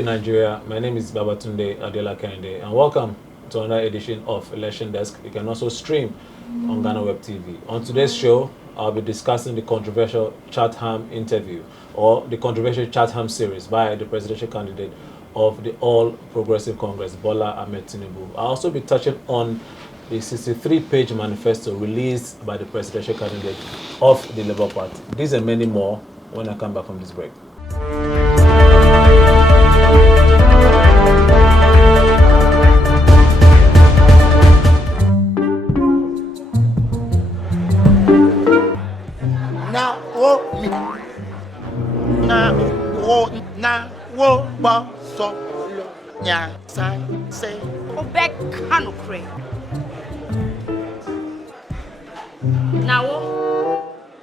day, Nigeria. My name is Babatunde Adela Kende, and welcome to another edition of Election Desk. You can also stream on Ghana Web TV. On today's show, I'll be discussing the controversial Chatham interview, or the controversial Chatham series by the presidential candidate of the All Progressive Congress, Bola Ahmed Tinubu. I'll also be touching on the 63-page manifesto released by the presidential candidate of the Labour Party. These and many more when I come back from this break. Now,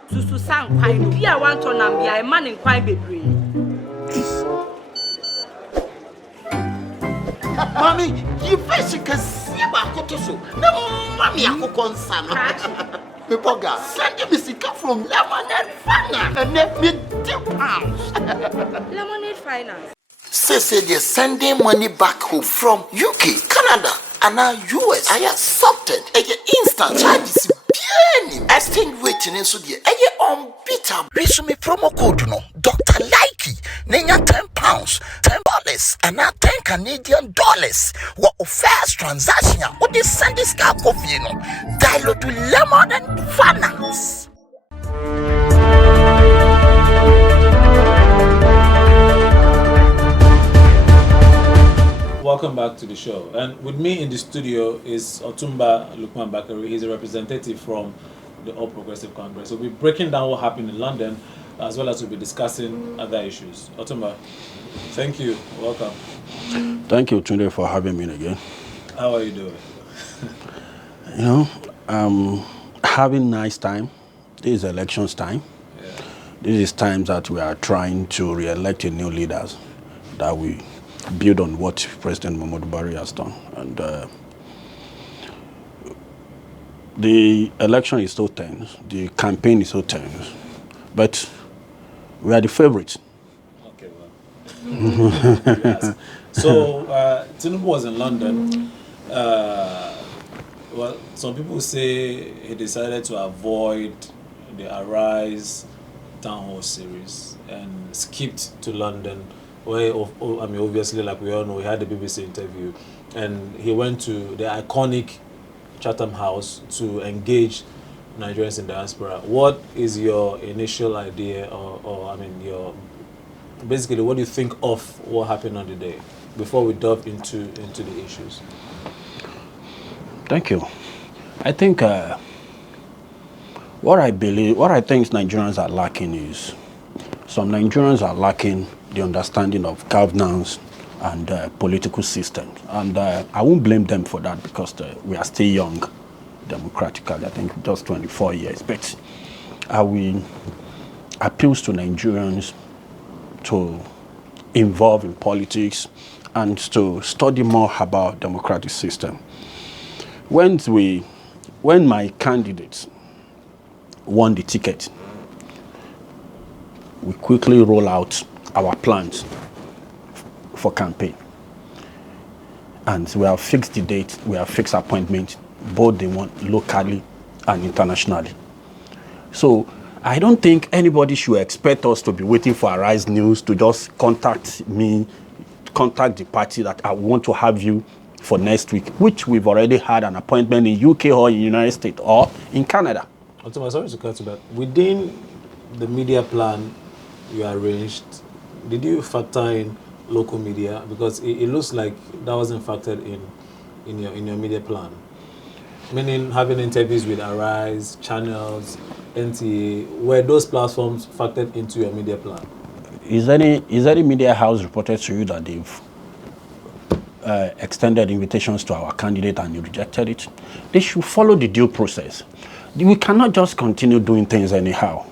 Susu sang quite dear one ton and be a man in quite baby. Mommy, you first can see about Kotoso. No, Mammy, I cook on Sam. Pipoga, send me sick from Lemonade Finance and let me £10. Lemonade Finance. Say they're sending money back home from UK, Canada, and now US. I accepted a instant charges. Exchange waiting in so dear. Unbeatable. Resume promo code no. Dr. Likey. Nenya £10, $10, and now $10 What first transaction? What they send this car coffee no? Dial to Lemon and Finance. Welcome back to the show. And with me in the studio is Otumba Lukman Bakari. He's a representative from the All Progressive Congress. We'll be breaking down what happened in London, as well as we'll be discussing other issues. Otumba, thank you. Welcome. Thank you, Tunde, for having me again. How are you doing? Having nice time. This is elections time. Yeah. This is times that we are trying to re-elect a new leaders that we build on what President Muhammadu Buhari has done. And the election is so tense, the campaign is so tense, but we are the favorites. Okay, well. Yes. So, Tinubu was in London. Well, some people say he decided to avoid the Arise town hall series and skipped to London, where, obviously, like we all know, he had the BBC interview, and he went to the iconic Chatham House to engage Nigerians in diaspora. What is your initial idea, basically, what do you think of what happened on the day before we delve into the issues? Thank you. I think what I think Nigerians are lacking is some Nigerians are lacking the understanding of governance and political systems. And I won't blame them for that because we are still young democratically, I think just 24 years. But I will appeal to Nigerians to involve in politics and to study more about democratic system. When my candidates won the ticket, we quickly roll out our plans for campaign. And we have fixed the date, we have fixed appointment, both they want locally and internationally. So I don't think anybody should expect us to be waiting for Arise News to just contact me, contact the party that I want to have you for next week, which we've already had an appointment in UK or in United States or in Canada. Sorry to cut you back. Within the media plan you arranged, did you factor in local media? Because it looks like that wasn't factored in your media plan. Meaning having interviews with Arise, channels, NTA, were those platforms factored into your media plan? Is any media house reported to you that they've extended invitations to our candidate and you rejected it? They should follow the due process. We cannot just continue doing things anyhow.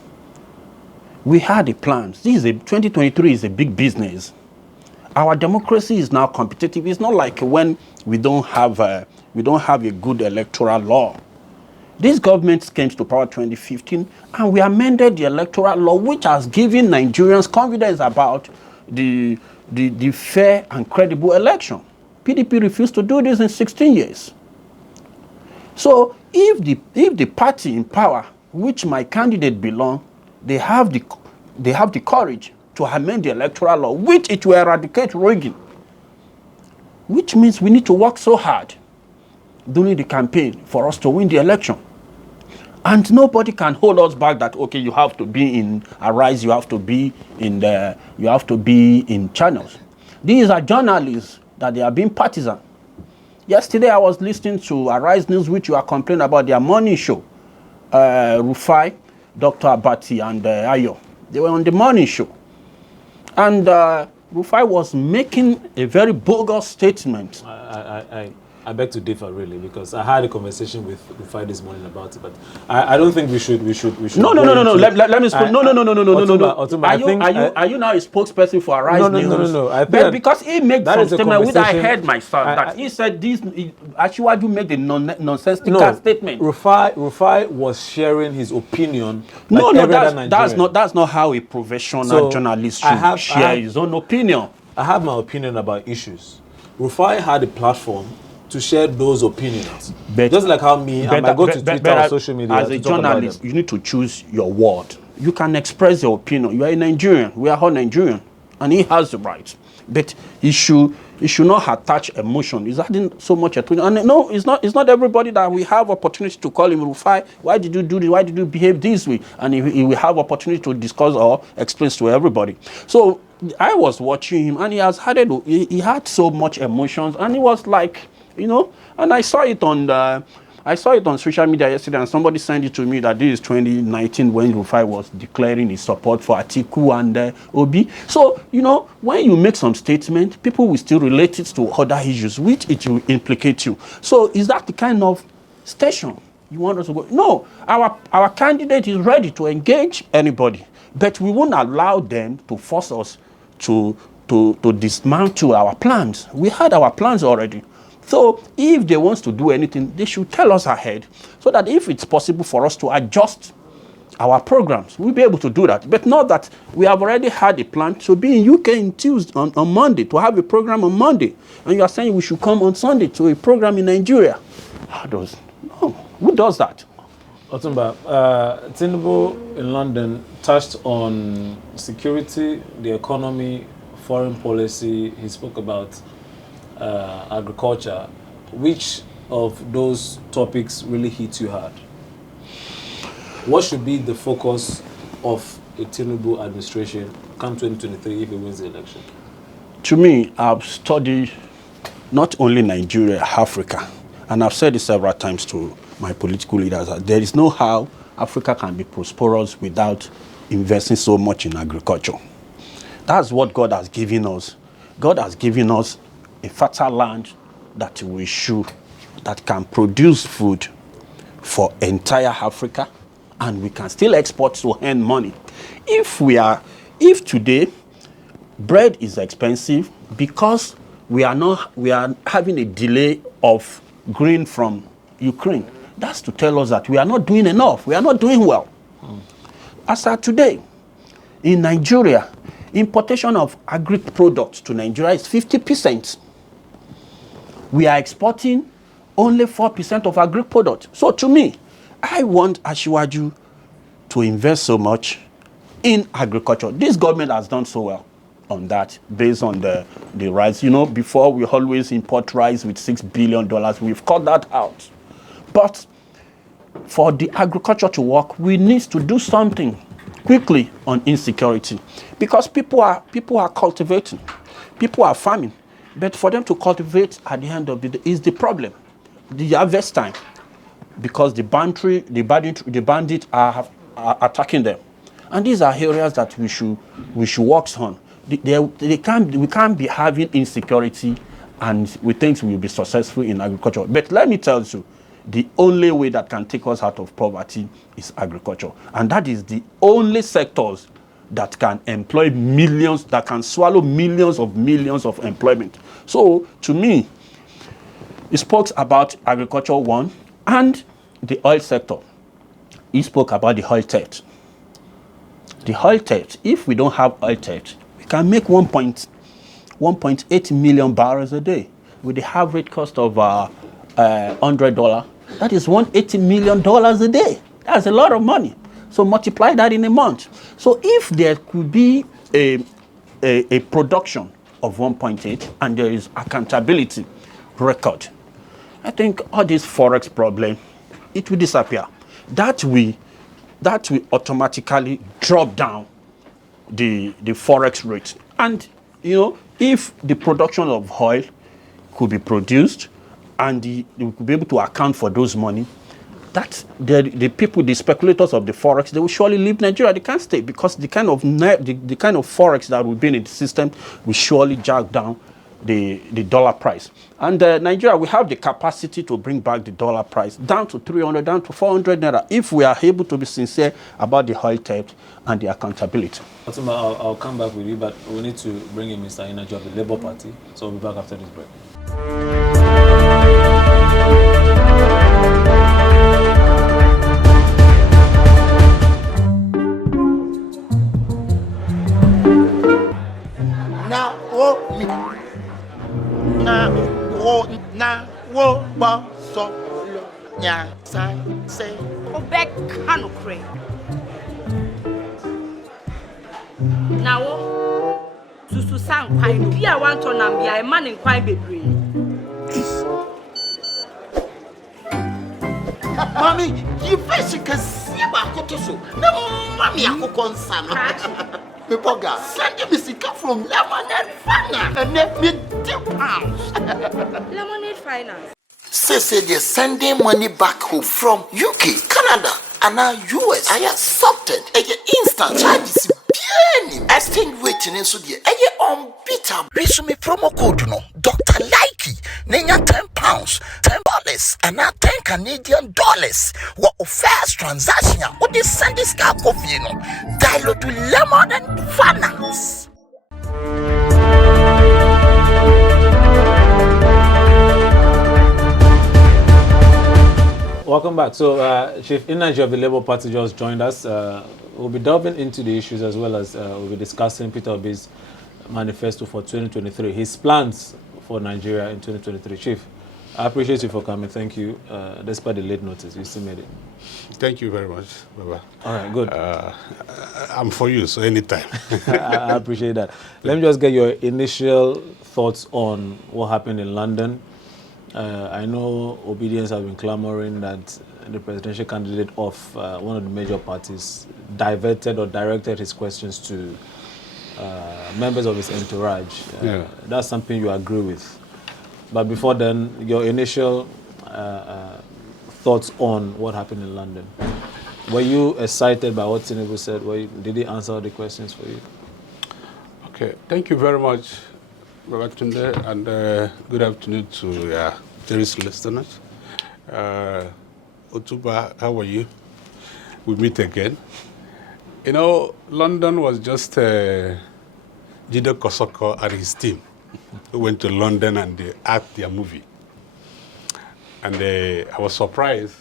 We had a plan. 2023 is a big business. Our democracy is now competitive. It's not like when we don't have a good electoral law. This government came to power 2015, and we amended the electoral law, which has given Nigerians confidence about the the fair and credible election. PDP refused to do this in 16 years. So if the party in power, which my candidate belong, they have the courage to amend the electoral law, which it will eradicate rigging, which means we need to work so hard during the campaign for us to win the election. And nobody can hold us back that, okay, you have to be in Arise, you have to be in channels. These are journalists that they are being partisan. Yesterday I was listening to Arise News, which you are complaining about their morning show. Rufai, Dr. Abati, and Ayo. They were on the morning show. And Rufai was making a very bogus statement. I beg to differ, really, because I had a conversation with Rufai this morning about it, but I don't think we should. No. Let me speak. No. Otumba, are you now a spokesperson for Arise News? No. But because he made some statement which I heard myself, that he said this. Actually, made a nonsensical statement. Rufai was sharing his opinion. That's not how a professional journalist should share his own opinion. I have my opinion about issues. Rufai had a platform to share those opinions. Just like how I might go to Twitter or social media. As a journalist, you need to choose your word. You can express your opinion. You are a Nigerian. We are all Nigerian. And he has the right. But he should not attach emotion. He's adding so much attention. And no, it's not everybody that we have opportunity to call him Rufai. Why did you do this? Why did you behave this way? And he will have opportunity to discuss or explain to everybody. So I was watching him, and he had so much emotions, and he was like, and I saw it on social media yesterday, and somebody sent it to me that this is 2019 when Rufai was declaring his support for Atiku and Obi. So, when you make some statement, people will still relate it to other issues, which it will implicate you. So is that the kind of station you want us to go? No, our candidate is ready to engage anybody, but we won't allow them to force us to dismantle our plans. We had our plans already. So if they want to do anything, they should tell us ahead, so that if it's possible for us to adjust our programs, we'll be able to do that. But not that we have already had a plan to be in UK on Monday, to have a program on Monday, and you are saying we should come on Sunday to a program in Nigeria. Who does that? Otumba, Tinubu in London touched on security, the economy, foreign policy. He spoke about agriculture. Which of those topics really hit you hard? What should be the focus of a Tinubu administration come 2023 if he wins the election? To me, I've studied not only Nigeria, Africa, and I've said this several times to my political leaders, that there is no how Africa can be prosperous without investing so much in agriculture. That's what God has given us. God has given us a fertile land that can produce food for entire Africa, and we can still export to earn money. If today bread is expensive because we are having a delay of grain from Ukraine, that's to tell us that we are not doing enough. We are not doing well. As of today, in Nigeria, importation of agri products to Nigeria is 50%. We are exporting only 4% of agri products. So to me, I want Asiwaju to invest so much in agriculture. This government has done so well on that, based on the rice. Before we always import rice with $6 billion. We've cut that out. But for the agriculture to work, we need to do something quickly on insecurity, because people are cultivating, people are farming, but for them to cultivate at the end of the day is the problem. The harvest time, because the bandits are attacking them, and these are areas that we should work on. We can't be having insecurity, and we think we will be successful in agriculture. But let me tell you, the only way that can take us out of poverty is agriculture. And that is the only sectors that can employ millions, that can swallow millions of employment. So, to me, he spoke about agriculture, one, and the oil sector. He spoke about the oil theft. The oil theft, if we don't have oil theft, we can make 1.5 1.8 million barrels a day with the average cost of $100. That is $180 million a day. That's a lot of money. So multiply that in a month. So if there could be a production of 1.8 and there is accountability record, I think all this forex problem, it will disappear. That will automatically drop down the forex rate. And if the production of oil could be produced and we could be able to account for those money, that the people, the speculators of the forex, they will surely leave Nigeria. They can't stay because the kind of forex that will be in the system will surely drag down the dollar price. And Nigeria, we have the capacity to bring back the dollar price down to 300, down to 400 naira if we are able to be sincere about the oil theft and the accountability. I'll come back with you, but we need to bring in Mr. Energy of the Labour Party. So we'll be back after this break. Now, Susu sang quite dear one to Nambia, a man in quite bebree. Mommy, you first can see about Kotoso. No, Mammy, I cook on Sam. Pepoga, send me sick from Lemonade Finance and let me £10. Lemonade Finance. Say they're sending money back home from UK, Canada, and now US. I accepted a instant charges. Exchange rate in Sudia, unbeatable. Resume promo code no Dr. Likey, Nenya £10, $10, and now $10 What first transaction? What they send this car coffee no? Dial to Lemon and Finance. Welcome back. So, Chief Energy of the Labour Party just joined us. We'll be delving into the issues as well as we'll be discussing Peter Obi's manifesto for 2023, his plans for Nigeria in 2023. Chief, I appreciate you for coming. Thank you. Despite the late notice, you still made it. Thank you very much, Baba. All right, good. I'm for you, so anytime. I appreciate that. Let me just get your initial thoughts on what happened in London. I know Obedience have been clamoring that the presidential candidate of one of the major parties diverted or directed his questions to members of his entourage. That's something you agree with. But before then, your initial thoughts on what happened in London. Were you excited by what Tinubu said? Did he answer all the questions for you? Okay, thank you very much, Babatunde, and good afternoon to Terry's listeners. Otuba, how are you? We meet again. You know, London was just Jido Kosoko and his team who went to London and they acted their movie. And I was surprised.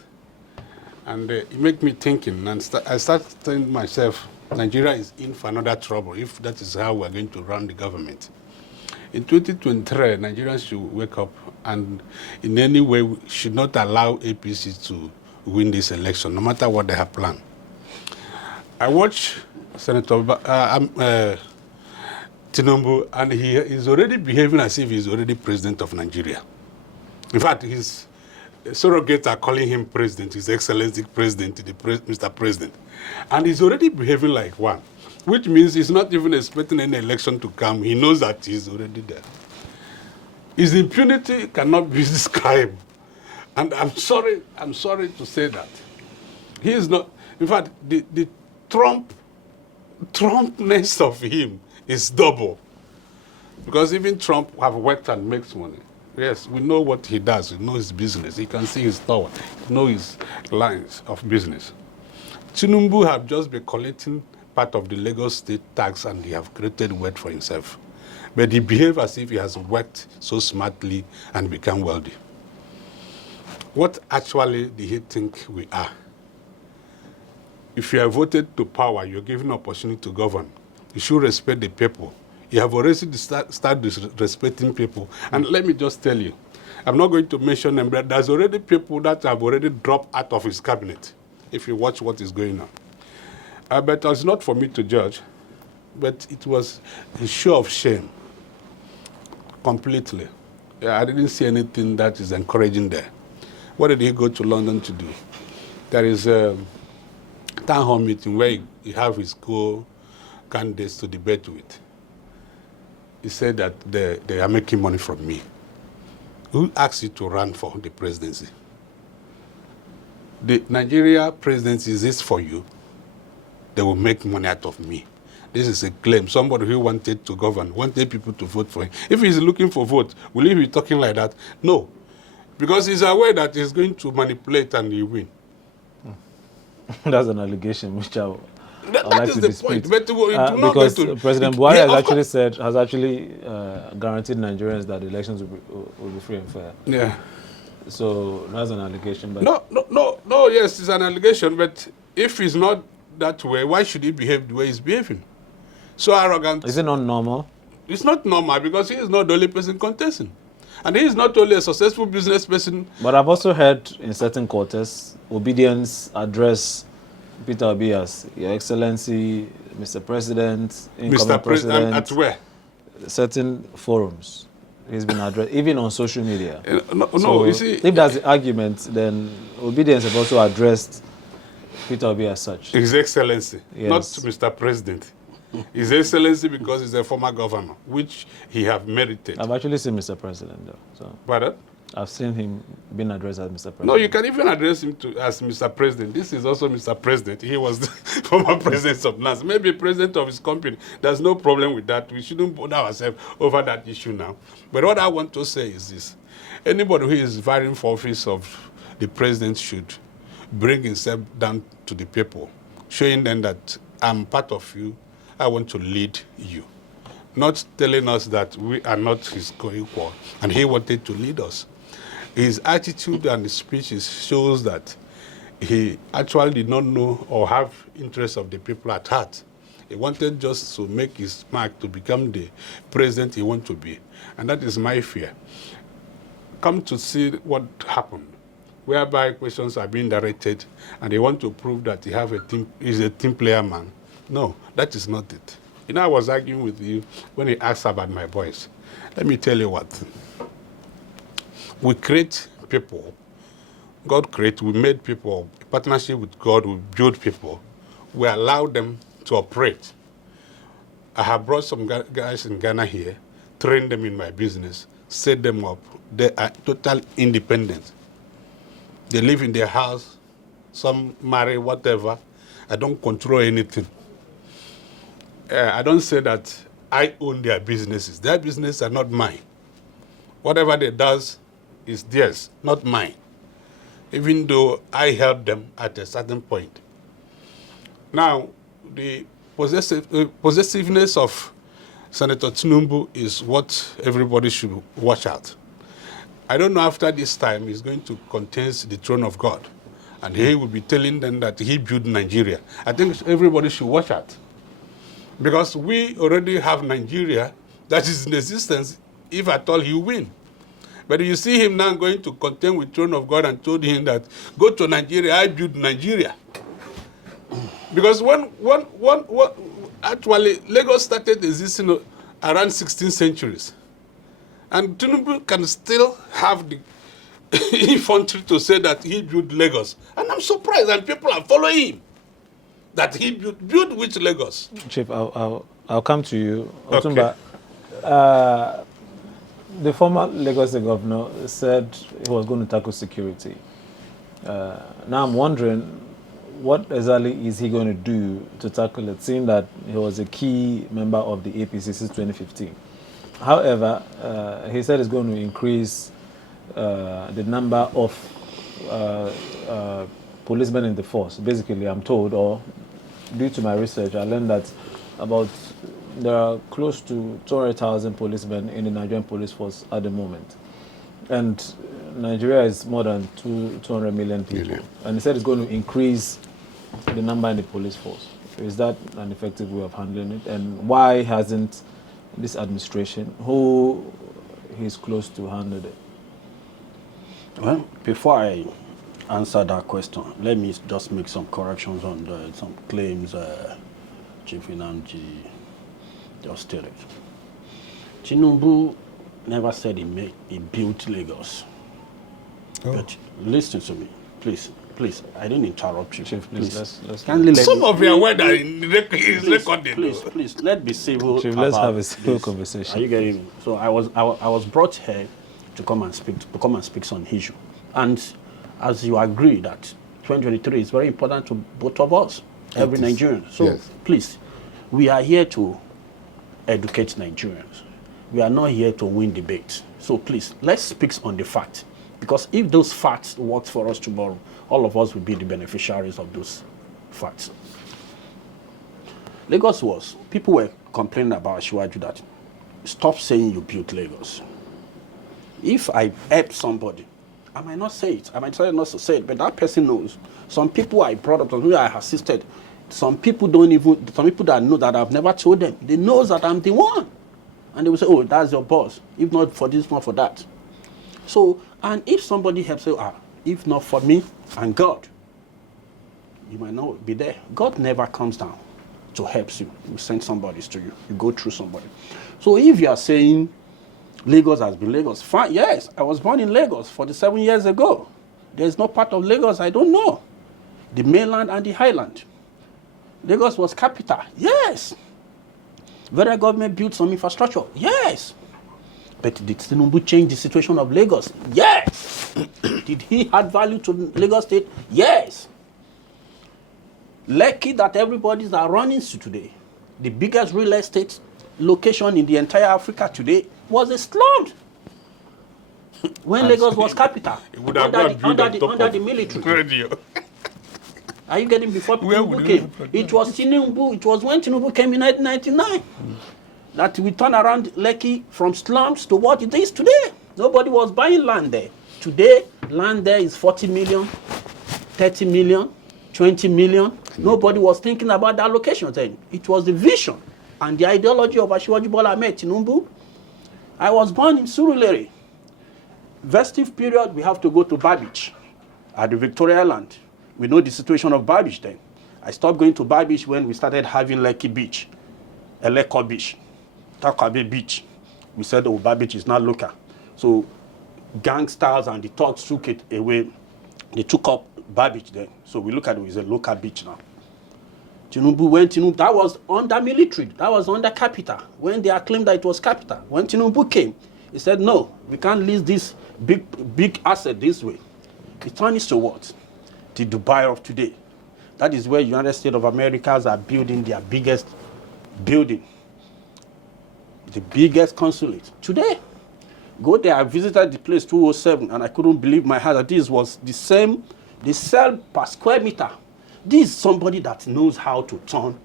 And it made me thinking, and I started telling myself, Nigeria is in for another trouble if that is how we're going to run the government. In 2023, Nigerians should wake up and in any way we should not allow APC to win this election, no matter what they have planned. I watched Senator Tinubu, and he is already behaving as if he's already president of Nigeria. In fact, his surrogates are calling him president, His Excellency President, Mr. President. And he's already behaving like one, which means he's not even expecting any election to come. He knows that he's already there. His impunity cannot be described. And I'm sorry to say that. He is not, in fact, the Trumpness of him is double. Because even Trump have worked and makes money. Yes, we know what he does. We know his business. He can see his tower. We know his lines of business. Tinubu have just been collecting part of the Lagos state tax and he have created wealth for himself. But he behaves as if he has worked so smartly and become wealthy. What actually do he think we are? If you are voted to power, you're given an opportunity to govern. You should respect the people You have already started disrespecting people. And let me just tell you, I'm not going to mention them, but there's already people that have already dropped out of his cabinet, if you watch what is going on. But it's not for me to judge, but it was a show of shame, completely. I didn't see anything that is encouraging there. What did he go to London to do? There is a town hall meeting where he have his co-candidates to debate with. He said that they are making money from me. Who asked you to run for the presidency? The Nigeria presidency is this for you. They will make money out of me. This is a claim. Somebody who wanted to govern, wanted people to vote for him. If he's looking for vote, will he be talking like that? No. Because he's aware that he's going to manipulate and he win. That's an allegation, which I would That like is to the dispute. point. But Because President Buhari has actually guaranteed Nigerians that the elections will be free and fair. Yeah. So that's an allegation. But No, yes, it's an allegation, but if he's not that way, why should he behave the way he's behaving? So arrogant. Is it not normal? It's not normal because he is not the only person contesting. And he is not only a successful business person. But I've also heard in certain quarters, obedience address Peter Obi as Your Excellency, Mr. President, incoming President. At where? Certain forums. He's been addressed, even on social media. No, you see. If that's the argument, then obedience have also addressed Peter Obi as such. His Excellency, Yes. not Mr. President. His Excellency because he's a former governor, which he have merited. I've actually seen Mr. President, though. So Pardon? I've seen him being addressed as Mr. President. No, you can even address him as Mr. President. This is also Mr. President. He was the former president of NAS, maybe president of his company. There's no problem with that. We shouldn't put ourselves over that issue now. But what I want to say is this. Anybody who is vying for office of the president should bring himself down to the people, showing them that I'm part of you, I want to lead you. Not telling us that we are not his co-equal, and he wanted to lead us. His attitude and his speeches shows that he actually did not know or have interest of the people at heart. He wanted just to make his mark to become the president he wants to be. And that is my fear. Come to see what happened, whereby questions are being directed and they want to prove that he's a team player man. No, that is not it. You know, I was arguing with you when he asked about my voice. Let me tell you what. We create people. We made people. A partnership with God, we build people. We allow them to operate. I have brought some guys in Ghana here, trained them in my business, set them up. They are total independent. They live in their house, some marry, whatever. I don't control anything. I don't say that I own their businesses. Their businesses are not mine. Whatever they does is theirs, not mine. Even though I help them at a certain point. Now, the possessiveness of Senator Tinubu is what everybody should watch out. I don't know after this time he's going to contest the throne of God. And he will be telling them that he built Nigeria. I think everybody should watch out. Because we already have Nigeria that is in existence, if at all he win. But you see him now going to contend with throne of God and told him that, go to Nigeria, I build Nigeria. Because actually, Lagos started existing around 16th centuries. And Tinubu can still have the infantry to say that he built Lagos. And I'm surprised, and people are following him. That he built which Lagos? Chief, I'll come to you. Okay. Otumba, the former Lagos State governor said he was going to tackle security. Now I'm wondering, what exactly is he going to do to tackle it, seeing that he was a key member of the APC since 2015? However, he said he's going to increase the number of policemen in the force. Basically, I'm told, or due to my research, I learned that there are close to 200,000 policemen in the Nigerian police force at the moment. And Nigeria is more than 200 million people. And he said it's going to increase the number in the police force. Is that an effective way of handling it? And why hasn't this administration, who he's close to handle it? Well, before I answer that question, let me just make some corrections on some claims Chief Inamji just stated. Tinubu never said he built Lagos. Oh. But listen to me, please. I didn't interrupt you. Chief, please. Let's some of your word is recorded. Please, let's be civil. Chief, let's have a civil conversation. Are you getting me? So I was brought here to come and speak on issue, and as you agree that 2023 is very important to both of us, every Nigerian. So yes. Please, we are here to educate Nigerians. We are not here to win debate. So please, let's speak on the fact. Because if those facts work for us tomorrow, all of us will be the beneficiaries of those facts. Lagos people were complaining about Shiwaju that, stop saying you built Lagos. If I help somebody, I might not say it. I might try not to say it, but that person knows. Some people I brought up, some people I assisted, some people that know that I've never told them, they know that I'm the one. And they will say, oh, that's your boss. If not for this, not for that. So, and if somebody helps you, if not for me and God, you might not be there. God never comes down to help you. He will send somebody to you. You go through somebody. So if you are saying Lagos has been Lagos, fine, yes, I was born in Lagos 47 years ago. There's no part of Lagos I don't know. The mainland and the highland. Lagos was capital, yes. Federal government built some infrastructure, yes. But did Tinubu change the situation of Lagos? Yes. Did he add value to Lagos State? Yes. Lekki that everybody's are running to today, the biggest real estate location in the entire Africa today, was a slum. When Lagos was capital, under the military. Are you getting before Tinubu came? It was Tinubu. It was when Tinubu came in 1999 that we turned around Lekki from slums to what it is today. Nobody was buying land there. Today, land there is 40 million, 30 million, 20 million. Nobody was thinking about that location then. It was the vision and the ideology of Asiwaju Bola Ahmed Tinubu. I was born in Surulere. Vestive period, we have to go to Babich at the Victoria Island. We know the situation of Babich then. I stopped going to Babich when we started having Lekki Beach, Eleko Beach, Takabe Beach. We said, oh, Babich is not local. So gangsters and the thugs took it away. They took up Babich then. So we look at it as a local beach now. Tinubu, that was under military. That was under capital. When they claimed that it was capital. When Tinubu came, he said, no, we can't lease this big asset this way. It turns to what? The Dubai of today. That is where United States of Americas are building their biggest building. The biggest consulate. Today, go there, I visited the place 207 and I couldn't believe my heart that this was the same, they sell per square meter. This is somebody that knows how to turn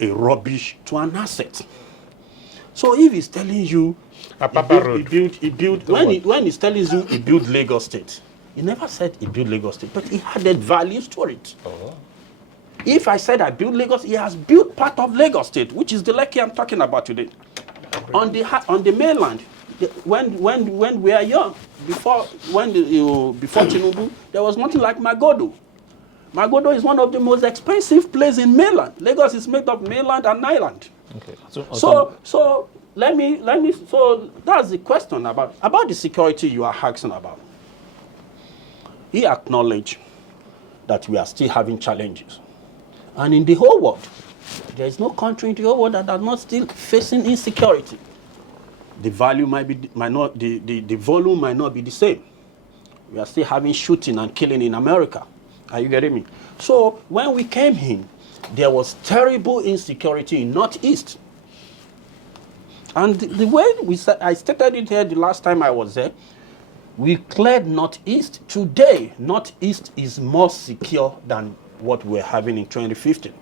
a rubbish to an asset. So if he's telling you, he built when he's telling you he built Lagos State, he never said he built Lagos State, but he added values to it. Oh. If I said I built Lagos, he has built part of Lagos State, which is the Lekki I'm talking about today. On the mainland, when we are young, before Tinubu, there was nothing like Magodo. Magodo is one of the most expensive places in mainland. Lagos is made of mainland and island. Okay. So that's the question about the security you are asking about. He acknowledged that we are still having challenges. And in the whole world, there is no country in the whole world that are not still facing insecurity. The value the volume might not be the same. We are still having shooting and killing in America. Are you getting me? So when we came in, there was terrible insecurity in Northeast. And the way I stated it here the last time I was there, we cleared Northeast. Today, Northeast is more secure than what we're having in 2015.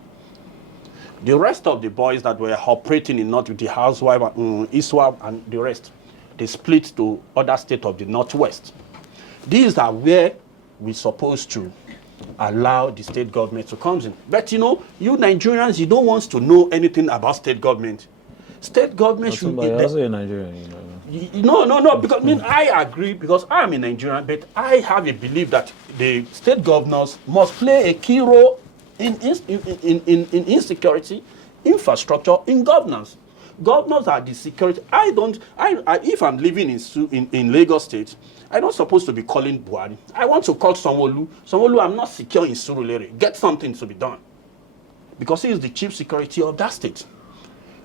The rest of the boys that were operating in North with the housewife, ISWAP and the rest, they split to other states of the Northwest. These are where we're supposed to allow the state government to come in. But you Nigerians, you don't want to know anything about state government. State government should... You're also a Nigerian, No, because I agree, because I'm a Nigerian, but I have a belief that the state governors must play a key role in insecurity, infrastructure, in governance. Governors are the security. If I'm living in Lagos State, I'm not supposed to be calling Buhari. I want to call Sanwo-Olu. Sanwo-Olu, I'm not secure in Surulere. Get something to be done. Because he is the chief security of that state.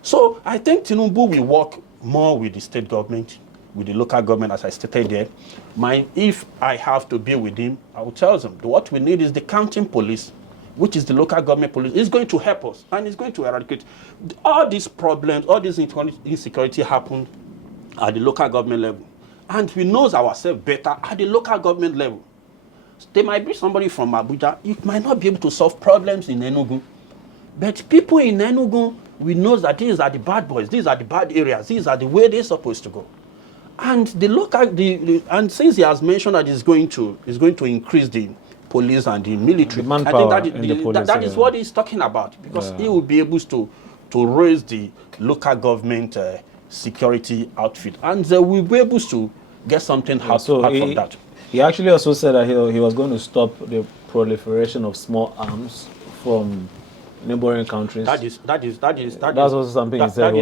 So I think Tinubu will work more with the state government, with the local government, as I stated there. If I have to be with him, I will tell them, what we need is the county police, which is the local government police. It's going to help us, and it's going to eradicate all these problems. All this insecurity happened at the local government level, and we know ourselves better at the local government level. There might be somebody from Abuja, it might not be able to solve problems in Enugu, but people in Enugu, we know that these are the bad boys, these are the bad areas, these are the way they're supposed to go. And the local, and since he has mentioned that he's going to increase the police and the military, I think that is what he's talking about, because he will be able to raise the local government security outfit, and they will be able to get something out from that. He actually also said that he was going to stop the proliferation of small arms from neighboring countries. That's also something he said.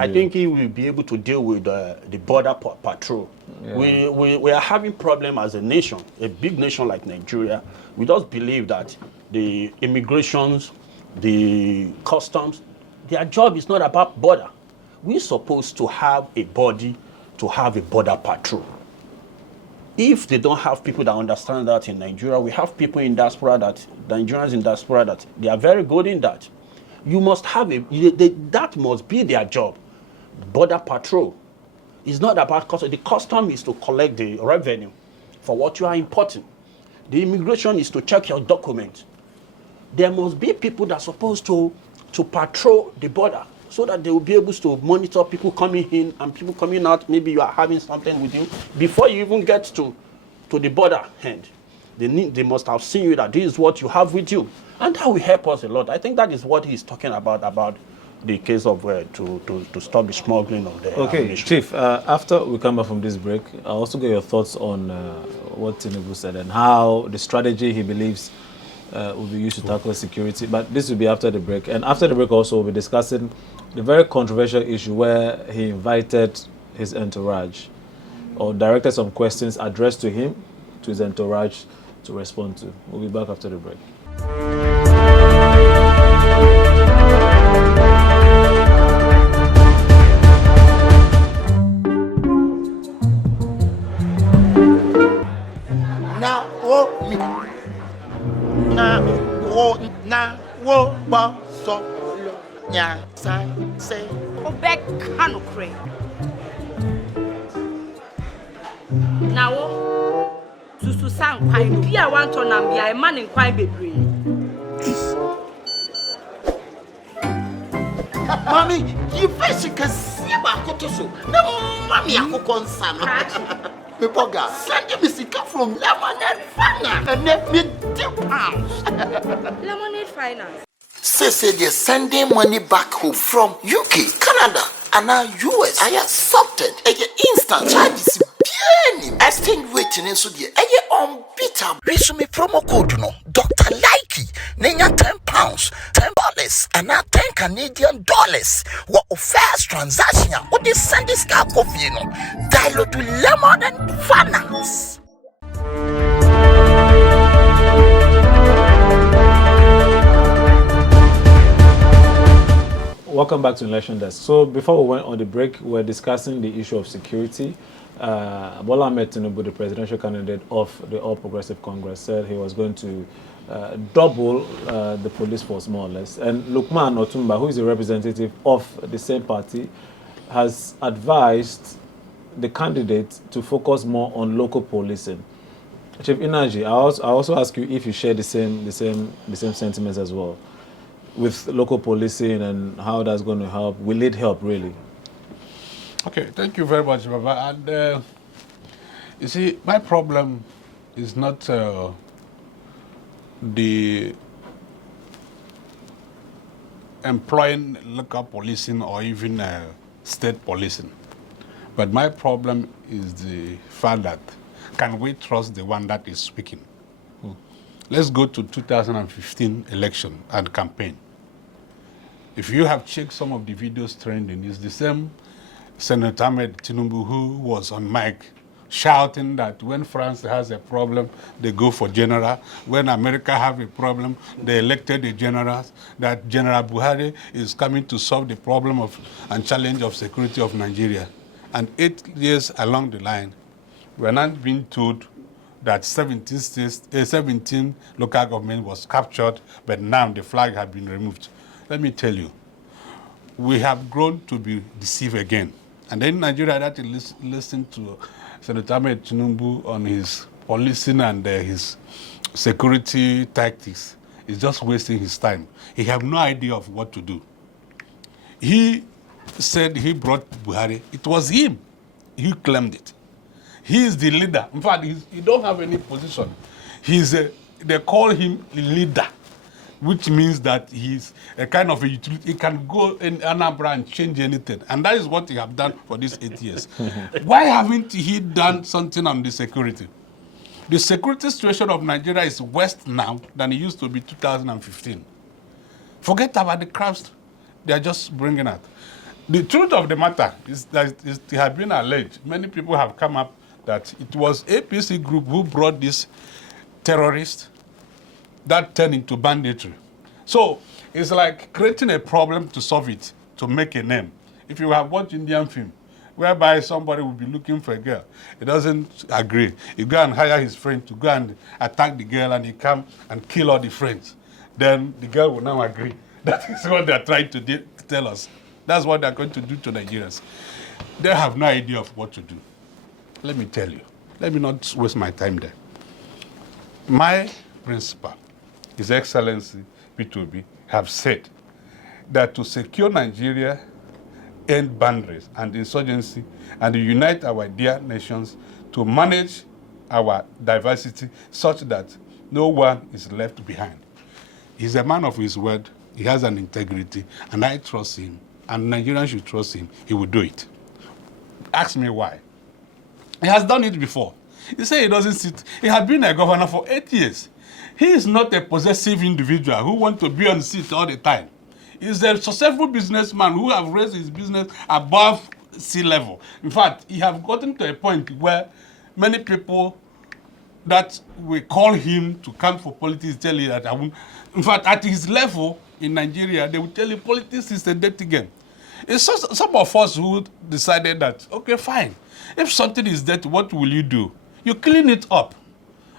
I think he will be able to deal with the border patrol. Yeah. We are having problem as a nation, a big nation like Nigeria. We just believe that the immigrations, the customs, their job is not about border. We're supposed to have a body to have a border patrol. If they don't have people that understand that in Nigeria, we have people in diaspora Nigerians in diaspora that they are very good in that. You must have that must be their job. Border patrol is not about custom. The custom is to collect the revenue for what you are importing. The immigration is to check your documents. There must be people that are supposed to patrol the border, so that they will be able to monitor people coming in and people coming out. Maybe you are having something with you before you even get to the border end. They must have seen you that this is what you have with you, and that will help us a lot. I think that is what he's talking about the case of to stop the smuggling of the ammunition. Chief, after we come back from this break, I'll also get your thoughts on what Tinubu said and how the strategy he believes will be used to tackle security. But this will be after the break. And after the break also, we'll be discussing the very controversial issue where he invited his entourage or directed some questions addressed to him, to his entourage, to respond to. We'll be back after the break. Now, Susu sang quite be a want to be a man in quite be brave. Mommy, you first can see about Kotoso. No, Mammy, I could concern. Me poga, send me sick from Lemonade Finance and let me £10. Lemonade Finance. Say they're sending money back home from UK, Canada, and now US. I accepted a instant charges. Exchange waiting in Sudia. Unbeatable. Resume promo code no Dr. Likey. Nenya £10, $10, and now $10 What first transaction? What is Sandy Scar coffee? No, dial to Lemon and Finance. Welcome back to Election Desk. So before we went on the break, we were discussing the issue of security. Bola Ahmed Tinubu, the presidential candidate of the All Progressive Congress, said he was going to double the police force, more or less. And Lukman Otumba, who is a representative of the same party, has advised the candidate to focus more on local policing. Chief Inaji, I also ask you if you share the same sentiments as well with local policing and how that's going to help. Will it help, really? Okay, thank you very much, Baba. And you see, my problem is not the employing local policing or even state policing. But my problem is the fact that can we trust the one that is speaking? Let's go to 2015 election and campaign. If you have checked some of the videos trending, it's the same Senator Tinubu who was on mic shouting that when France has a problem, they go for general. When America have a problem, they elected the generals, that General Buhari is coming to solve the problem of and challenge of security of Nigeria. And 8 years along the line, we're not being told that 17 states, 17 local government was captured, but now the flag has been removed. Let me tell you, we have grown to be deceived again. And then Nigeria that listen to Senator Tinubu on his policing and his security tactics is just wasting his time. He have no idea of what to do. He said he brought Buhari. It was him. He claimed it. He is the leader. In fact, he don't have any position. They call him leader, which means that he's a kind of a utility. He can go in Anambra and change anything. And that is what he have done for these 8 years. Why haven't he done something on the security? The security situation of Nigeria is worse now than it used to be 2015. Forget about the crowds they are just bringing out. The truth of the matter is that it has been alleged, many people have come up that it was APC group who brought this terrorist that turned into banditry. So it's like creating a problem to solve it, to make a name. If you have watched Indian film, whereby somebody will be looking for a girl, he doesn't agree. He go and hire his friend to go and attack the girl, and he come and kill all the friends. Then the girl will now agree. That is what they're trying to tell us. That's what they're going to do to Nigerians. They have no idea of what to do. Let me tell you. Let me not waste my time there. My principal, His Excellency Peter Obi, have said that to secure Nigeria, end boundaries and insurgency, and to unite our dear nations to manage our diversity such that no one is left behind. He's a man of his word. He has an integrity, and I trust him, and Nigerians should trust him. He will do it. Ask me why. He has done it before. He said he doesn't sit. He has been a governor for 8 years. He is not a possessive individual who wants to be on the seat all the time. He's a successful businessman who has raised his business above sea level. In fact, he has gotten to a point where many people that will call him to come for politics tell you that I won't. In fact, at his level in Nigeria, they will tell you politics is a dirty game. It's some of us who decided that, okay, fine. If something is dirty, what will you do? You clean it up.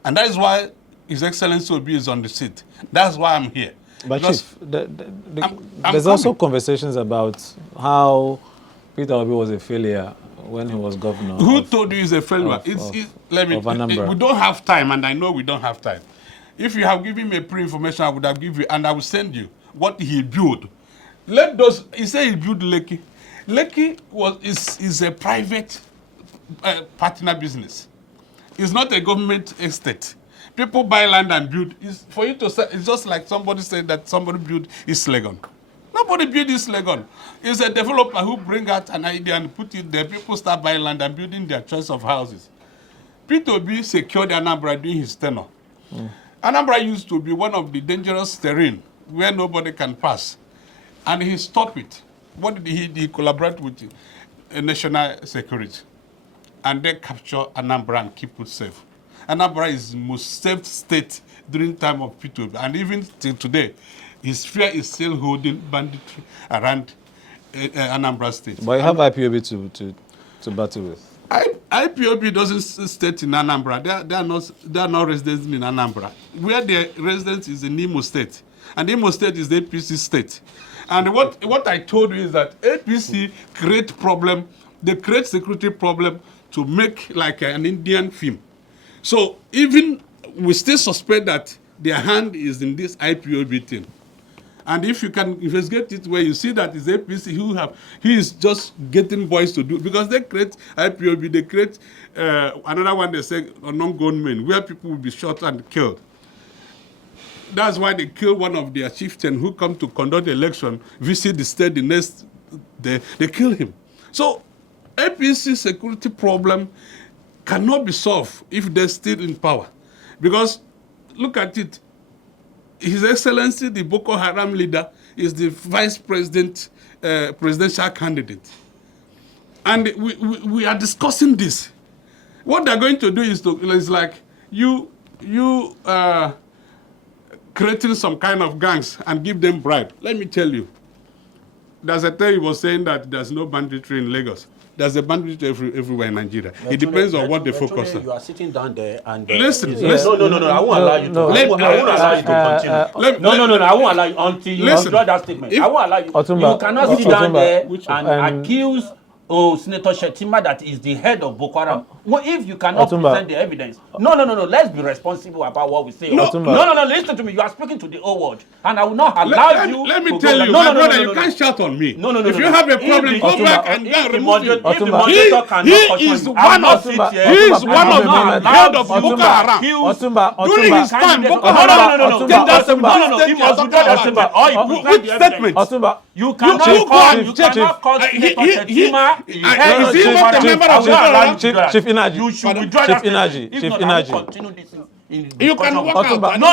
And that is why His Excellency Obi is on the seat. That's why I'm here. But because Chief, there's also conversations about how Peter Obi was a failure when he was governor. Who told you he's a failure? We don't have time, and I know we don't have time. If you have given me pre-information, I would have given you, and I will send you what he built. He said he built Lekki. Lekki is a private partner business. It's not a government estate. People buy land and build. For you to say, it's just like somebody said that somebody built East Legon. Nobody built East Legon. It's a developer who bring out an idea and put it there. People start buying land and building their choice of houses. Peter Obi secured Anambra during his tenure. Anambra used to be one of the dangerous terrain where nobody can pass. And he stopped it. What did he do? He collaborated with national security. And they capture Anambra and keep it safe. Anambra is the most safe state during time of Peter Obi. And even till today, his fear is still holding banditry around Anambra state. But you have IPOB to battle with. IPOB doesn't state in Anambra. They are not residents in Anambra. Where their residence is in Imo State. And Imo State is the APC state. And what I told you is that APC create problem, they create security problem to make like an Indian film. So even we still suspect that their hand is in this IPOB thing. And if you can investigate it where you see that it's APC he is just getting boys to do, because they create IPOB, they create another one they say unknown gunmen, where people will be shot and killed. That's why they kill one of their chieftains who come to conduct the election, visit the state the next day, they kill him. So APC security problem cannot be solved if they're still in power. Because look at it, His Excellency, the Boko Haram leader, is the vice president, presidential candidate. And we are discussing this. What they're going to do is like you creating some kind of gangs and give them bribe. Let me tell you, there's a time he was saying that there's no banditry in Lagos. There's a banditry everywhere in Nigeria. It depends on what they focus on. You are sitting down there and... Listen. No, I won't allow you to. I won't allow you to continue. No, I won't allow you until you withdraw that statement. I won't allow you. You cannot sit down there and accuse Senator Shetima that is the head of Boko Haram. Well, if you cannot present the evidence. No. Let's be responsible about what we say. No, listen to me. You are speaking to the whole world. And I will not allow you. Let me tell you, my brother, you can't shout on me. No. If you have a problem, go back and then remove him. He is one of the head of Boko Haram. During his time, Boko Haram came down to he must withdraw that statement. Which statement? You cannot call Senator Shetima. Is he not a member of the Haram? Chief Inaji. You should withdraw that statement. Chief Inaji. Continue this. You can walk out. No. I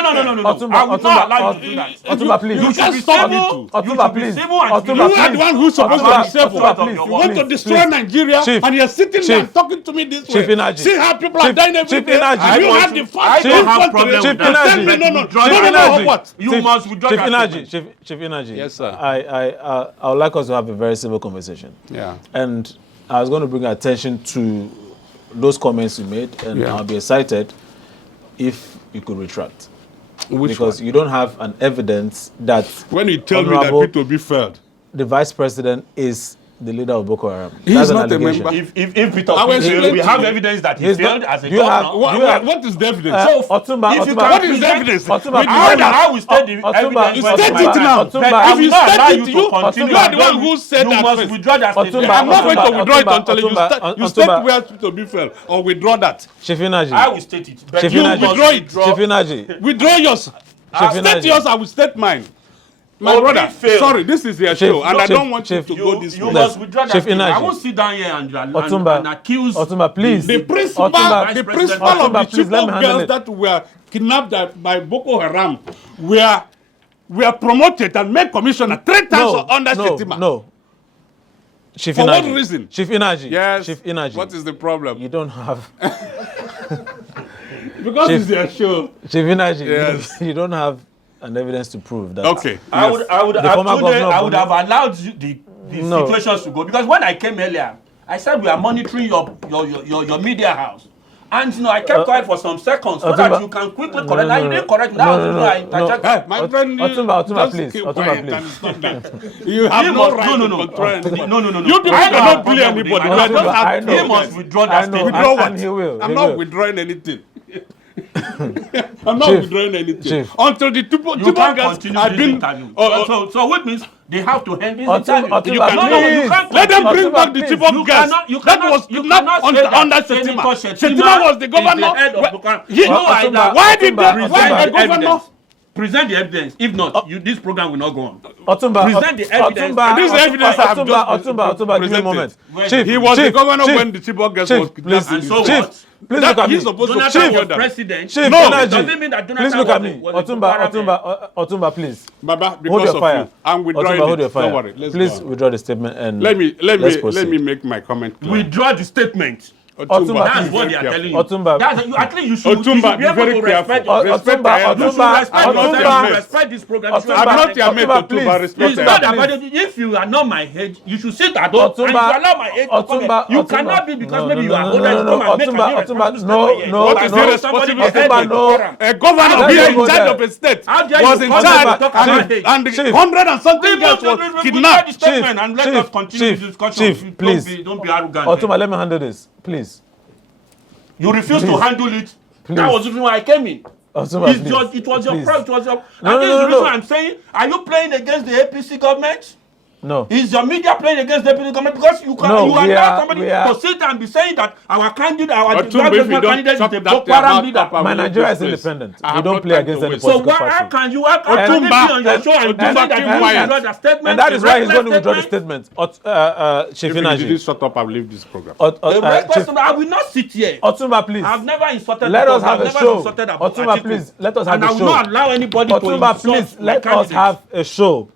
will not allow you to do that. Otumba, please. You should be civil. Otumba, please. You are the one who's supposed to be civil. You want to destroy Nigeria, and you're sitting there talking to me this way. See how people are dying every day. You have the first country. What? You must withdraw that statement. Chief Inaji. Yes, sir. I would like us to have a very civil conversation. Yeah. And I was going to bring attention to those comments you made, and I'll be excited if you could retract. Because you don't have an evidence that when you tell me that Peter Obi failed, the vice president is the leader of Boko Haram. He's not a member. If Peter Obi failed, we have evidence that he failed as a governor. What is the evidence? What is the evidence? How we state the evidence? State it now. If you state it, you are the one who said that. You must withdraw that statement. I'm not going to withdraw it until you state where Peter Obi failed, or withdraw that. Chief Inaji. I will state it. But you withdraw it. Chief Inaji. Withdraw yours. State yours, I will state mine. My brother, sorry, this is your show, and I don't want you to go this way. You must withdraw that statement. I won't sit down here and accuse Otumba, please. The principal of the Chibok girls that were kidnapped by Boko Haram were promoted and made commissioner 3 times under Shetima. No. Chief For Inaji. what reason? Chief Inaji. Yes. Chief Inaji. What is the problem? You don't have... Because it's your show. Chief Inaji, yes. You don't have an evidence to prove that. Okay. I would have allowed the situations to go, because when I came earlier, I said we are monitoring your media house. And I kept quiet for some seconds so that you can quickly correct. Now you didn't correct me. Hey, my friend, Otumba, please. Otumba, you have no right to control anything. No. You people cannot play anybody. He must withdraw that statement. Withdraw what? He will. I'm not withdrawing anything. I'm not withdrawing anything. Until the you can't continue this interview. So what means they have to end this interview? You can't let them bring back the Chibok girls. That was kidnapped under Shetima. Shetima was the governor. Why did the governor present the evidence? If not, this program will not go on. Present the evidence. This evidence I have just Otumba, give me a moment. Chief, he was the governor when the Chibok girls was kidnapped. And so what? Please look at me. Jonathan was president. Chief, doesn't mean that please look at me. Otumba, please. Baba, because of you, I'm withdrawing it. Don't worry. Please withdraw the statement and let me make my comment clear. Withdraw the statement. Otumba, that's what they are telling you. Otumba, at least you should be able to respect respect this program. I'm not your mate, Otumba. Respect. If you are not my age, you should sit at home and you allow my age to come here. You cannot be because maybe you are older. What is irresponsibility? A governor being in charge of a state was in charge and 100 and something girls was kidnapped. And let us continue the discussion. Chief, please. Don't be arrogant. Otumba, let me handle this. Please. You refuse to handle it. Please. That was the reason why I came in. Otumba, it was your problem. And this is the reason I'm saying, are you playing against the APC government? No. Is your media playing against deputy government? Because you are not somebody to sit and be saying that our candidate, candidate is a Boko Haram leader. My Nigeria is independent. We don't play against any political party. So how can you be on your show and say that you withdraw the statement? And that is why he's going to withdraw the statement. Chief Inaji. If you didn't shut up, I'll leave this program. I will not sit here. Otumba, please. I've never insulted. Let us have a show. Otumba, please. Let us have a show. And I will not allow anybody to insult. Otumba, please. Let us have a show.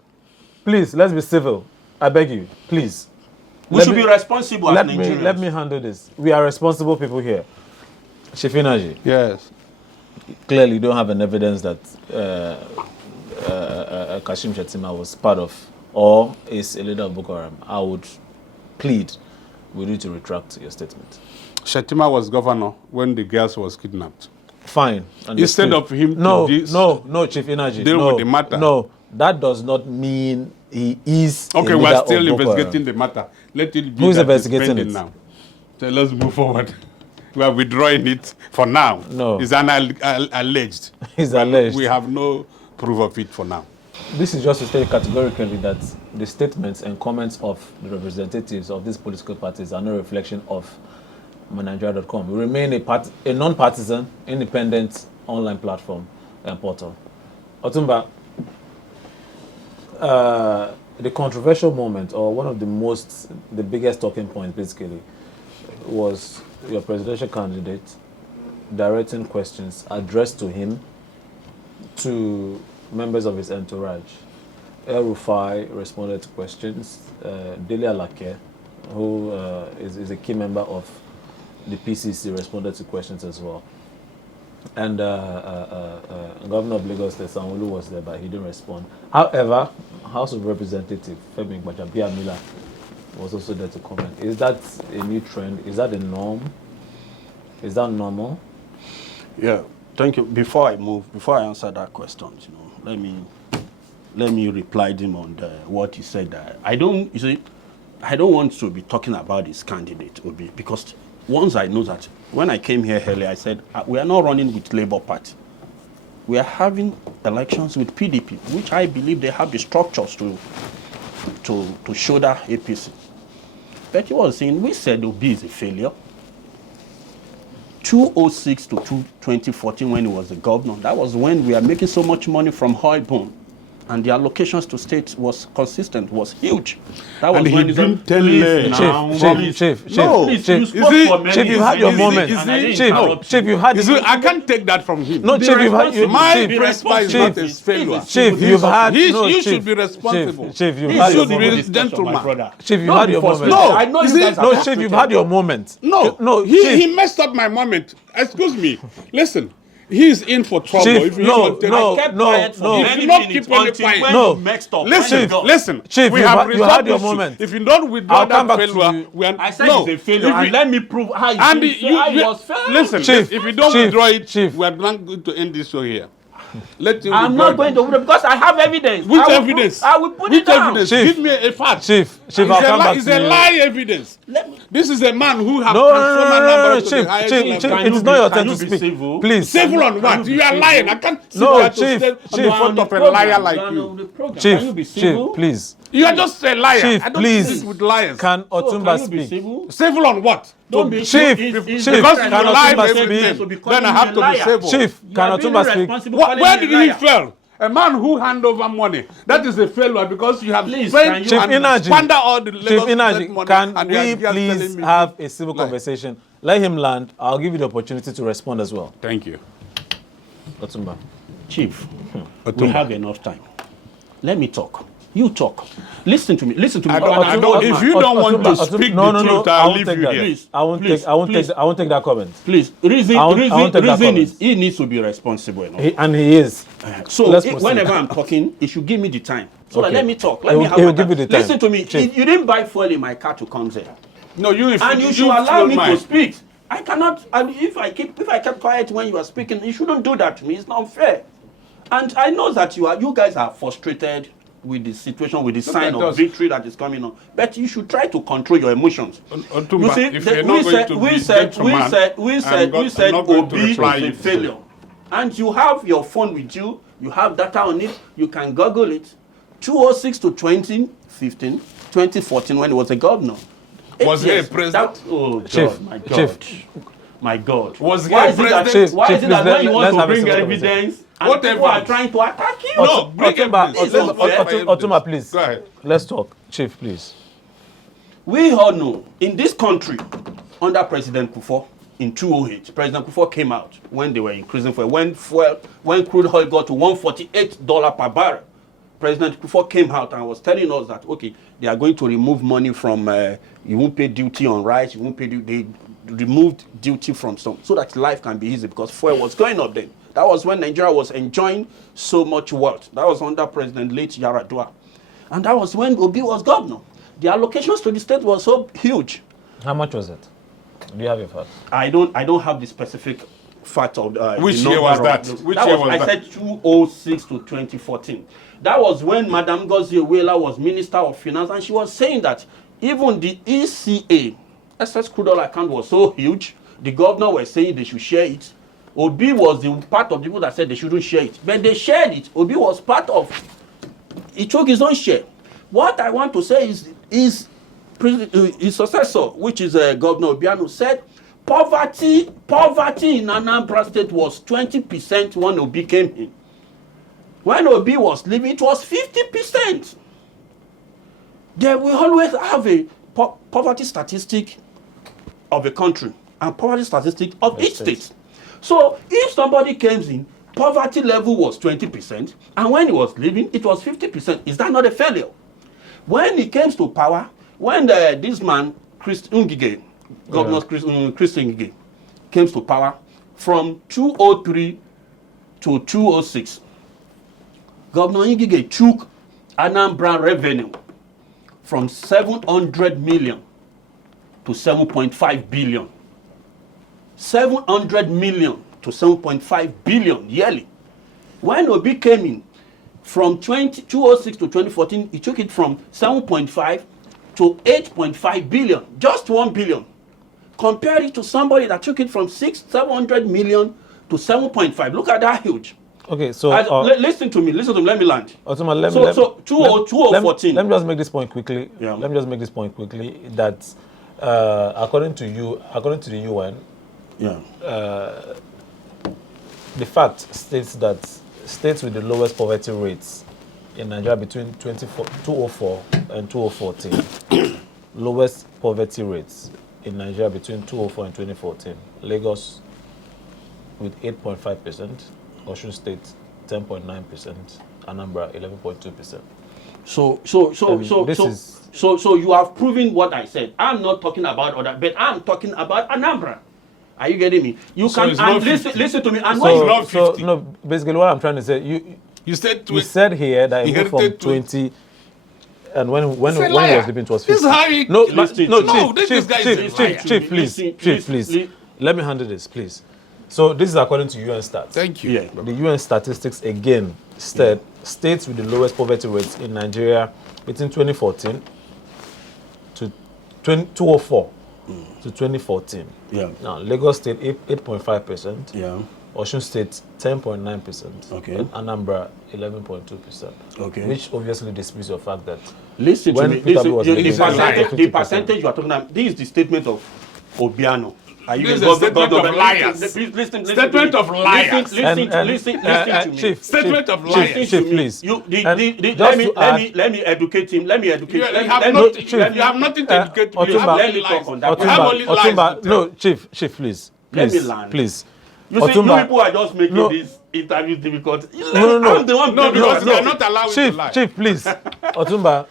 Please, let's be civil. I beg you, please. We should be responsible as Nigerians. Let me handle this. We are responsible people here. Chief Inaji. Yes. Clearly, you don't have an evidence that Kashim Shettima was part of or is a leader of Boko Haram. I would plead with you to retract your statement. Shettima was governor when the girls was kidnapped. Fine. Instead of him no, Chief Inaji. Deal with the matter. No, that does not mean he is. Okay, we are still investigating the matter. Let it be. Who is investigating it now? So let's move forward. We are withdrawing it for now. No. It's alleged. It's alleged. We have no proof of it for now. This is just to state categorically that the statements and comments of the representatives of these political parties are no reflection of MyNigeria.com. We remain a non-partisan, independent online platform and portal. Otumba, the controversial moment, or one of the biggest talking points basically, was your presidential candidate directing questions addressed to him to members of his entourage. El Rufai responded to questions. Dele Alake, who is a key member of the PCC, responded to questions as well. And Governor of Lagos, Sanwo-Olu, was there, but he didn't respond. However, House of Representatives, Femi Gbajabiamila, was also there to comment. Is that a new trend? Is that a norm? Is that normal? Yeah, thank you. Before I answer that question, let me reply to him on what he said. I don't want to be talking about his candidate, Obi, because once I know that, when I came here earlier, I said, we are not running with Labour Party. We are having elections with PDP, which I believe they have the structures to shoulder APC. But he was saying, we said Obi is a failure. 2006 to 2014, when he was the governor, that was when we were making so much money from oil boom. And the allocations to states was consistent, was huge. That was when he didn't tell Chief, you had your moment. Chief, you had. I can't take that from him. No, Chief, you've had. My principal is not a failure. Chief, you've had. You should be responsible. Chief, you've had your moment. Gentleman. Chief, you had your moment. No, Chief, you've had your moment. No, he messed up my moment. Excuse me. Listen. He's in for trouble. Chief, if you no. If you don't keep on quiet, listen. Chief, we have you had your moment. If you don't withdraw that failure, I said it's a failure. And let me prove how it was failed. Listen, Chief, if you don't withdraw it, Chief, we are not going to end this show here. I'm not going to withdraw because I have evidence. Which evidence? I will put it down. Give me a fact. Chief, I'll come back to you. It's a lie evidence. This is a man who has no, Chief, it is not your turn to speak. Civil? Please. Civil on what? You are lying. I can't sit Chief, in front of a liar like you. Chief, please. You are just a liar. Chief, I don't please. speak with liars. Can Otumba speak? Civil on what? Chief, because you lied everything, then I have to be civil. Chief, can Otumba speak? Where did he fail? A man who hand over money, that is a failure because you have spent Chief and squander all the Chief Inaji, money. can we please have a civil conversation? Let him land. I'll give you the opportunity to respond as well. Thank you. Otumba. Chief, we have enough time. Let me talk. You talk. Listen to me. If you don't want to speak the truth, I'll leave you here. I won't take that comment. Please, reason is he needs to be responsible enough. And he is. So whenever I'm talking, he should give me the time. So let me talk. Let me have my time. Give you the time. Listen to me. You didn't buy fuel in my car to come here. No, you should allow me to speak. I cannot. If I kept quiet when you are speaking, you shouldn't do that to me. It's not fair. And I know that you guys are frustrated with the situation, with the sign of victory that is coming on. But you should try to control your emotions. You see, we said Obi is a failure. And you have your phone with you, you have data on it, you can Google it. 2006 to 2014 when he was a governor. Was he a president? Oh, God, Chief, my God. Chief. My God. Was he Why a is it that, president? why Chief, is it that please, when you want let's to have a bring civil evidence and What people are evidence? trying to attack you? No, bring evidence. This is Let's unfair. verify evidence. Otuma, please. Go ahead. Let's talk. Chief, please. We all know in this country, under President Kufuor, in 2008, President Kufuor came out when they were increasing fuel. When crude oil got to $148 per barrel, President Kufuor came out and was telling us that, okay, they are going to remove money from, you won't pay duty on rice, you won't pay duty. They removed duty from some, so that life can be easy because fuel was going up then. That was when Nigeria was enjoying so much wealth. That was under President late Yaradua. And that was when Obi was governor. The allocations to the state was so huge. How much was it? Do you have your facts? I don't have the specific fact of Which the year was number that? of- Which that year was, was I that? said 2006 to 2014. That was when Madam Ngozi Owela was Minister of Finance, and she was saying that even the ECA, excess crude oil account, was so huge. The governor was saying they should share it. Obi was the part of the people that said they shouldn't share it, but they shared it. Obi was part of. He took his own share. What I want to say is his successor, which is Governor Obiano, said poverty in Anambra State was 20% when Obi came in. When Obi was leaving, it was 50%. There will always have a poverty statistic of a country and poverty statistic of each state. So if somebody comes in, poverty level was 20%, and when he was leaving, it was 50%. Is that not a failure? When he came to power, when this man, Chris Ngige, Governor Chris Ngige, came to power from 2003 to 2006, Governor Ngige took Anambra revenue from 700 million to 7.5 billion. 700 million to 7.5 billion yearly. When Obi came in, from 2006 to 2014, he took it from 7.5 to 8.5 billion, just 1 billion. Compare it to somebody that took it from 700 million to 7.5. Look at that huge. Okay, so listen to me, let me land. Otuma, Let me just make this point quickly. Yeah. Let me just make this point quickly that according to the UN, Yeah. the fact states that states with the lowest poverty rates in Nigeria between 2004 and 2014, lowest poverty rates in Nigeria between 2004 and 2014, Lagos with 8.5%, Osun State 10.9%, Anambra 11.2%. So you have proven what I said. I'm not talking about other, but I'm talking about Anambra. Are you getting me? You So it's can not listen to me. And No, basically what I'm trying to say, You said you said here that it moved from 20, and when he was living, it was 50. This is how you Chief, please. Let me handle this, please. So this is according to UN stats. Thank you. Yeah. The UN statistics again said states with the lowest poverty rates in Nigeria between 2014 to 2004 to 2014. Yeah. Now Lagos State 8.5%. Yeah. Osun State 10.9%. Okay. And Anambra 11.2%. Okay. Which obviously disputes the fact that Listen to when me. Peter Obi Listen, was the leaving, percentage, 50%. you are talking about, this is the statement of Obiano. Are you This is a statement of liars. Listen Statement of liars. Listen to me. Chief, Statement of Listen liars. to Chief, me. please. Let me educate him. Let me educate. You have nothing to educate me. You have Otumba, only lies. on that. You have only lies to Otumba, tell. no, Chief, please. Let me land. Please. You see, you Otumba, people are just making no. this interview difficult. No. I'm the one No, making because it we are difficult. not allowed to lie. Chief, please. Otumba.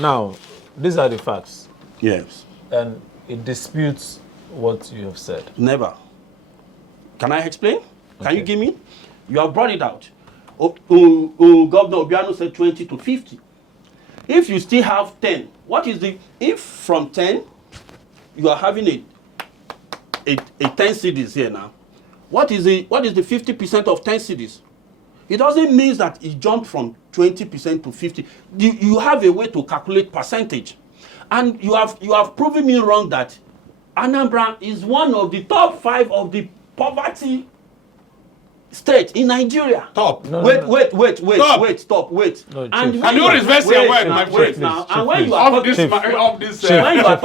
Now, these are the facts, Yes. and it disputes what you have said. Never. Can I explain? Can Okay. you give me? You have brought it out. Governor Obiano said 20 to 50. If you still have 10, what is the, if from 10, you are having a 10 cities here now, what is the 50% of 10 cities? It doesn't mean that it jumped from 20% to 50. You have a way to calculate percentage. And you have proven me wrong that Anambra is one of the top 5 of the poverty state in Nigeria. Top. Wait, stop. No, And Chief. when Can you reverse your word, my friend? now, Chief, and when please. you are Of talking, this, when you are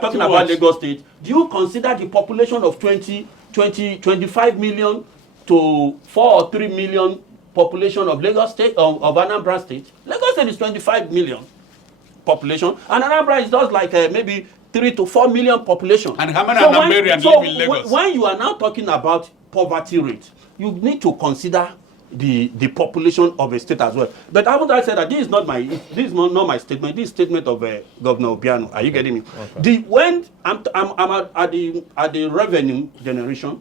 talking Chief, about Lagos State, do you consider the population of 25 million to 4 or 3 million population of Lagos State, of Anambra State? Lagos State is 25 million population, and Anambra is just like maybe 3 to 4 million population. And how many Anambarians live in Lagos? When you are now talking about poverty rate, you need to consider the population of a state as well. But haven't I said that this is not my statement? This is statement of Governor Obiano. Are you getting me? Okay. When I'm at the revenue generation,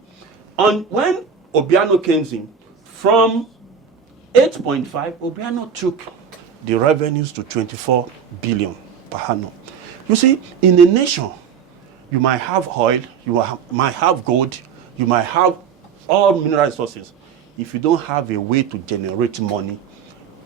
when Obiano came in from 8.5, Obiano took the revenues to 24 billion per annum. You see, in a nation, you might have oil, might have gold, you might have all mineral resources. If you don't have a way to generate money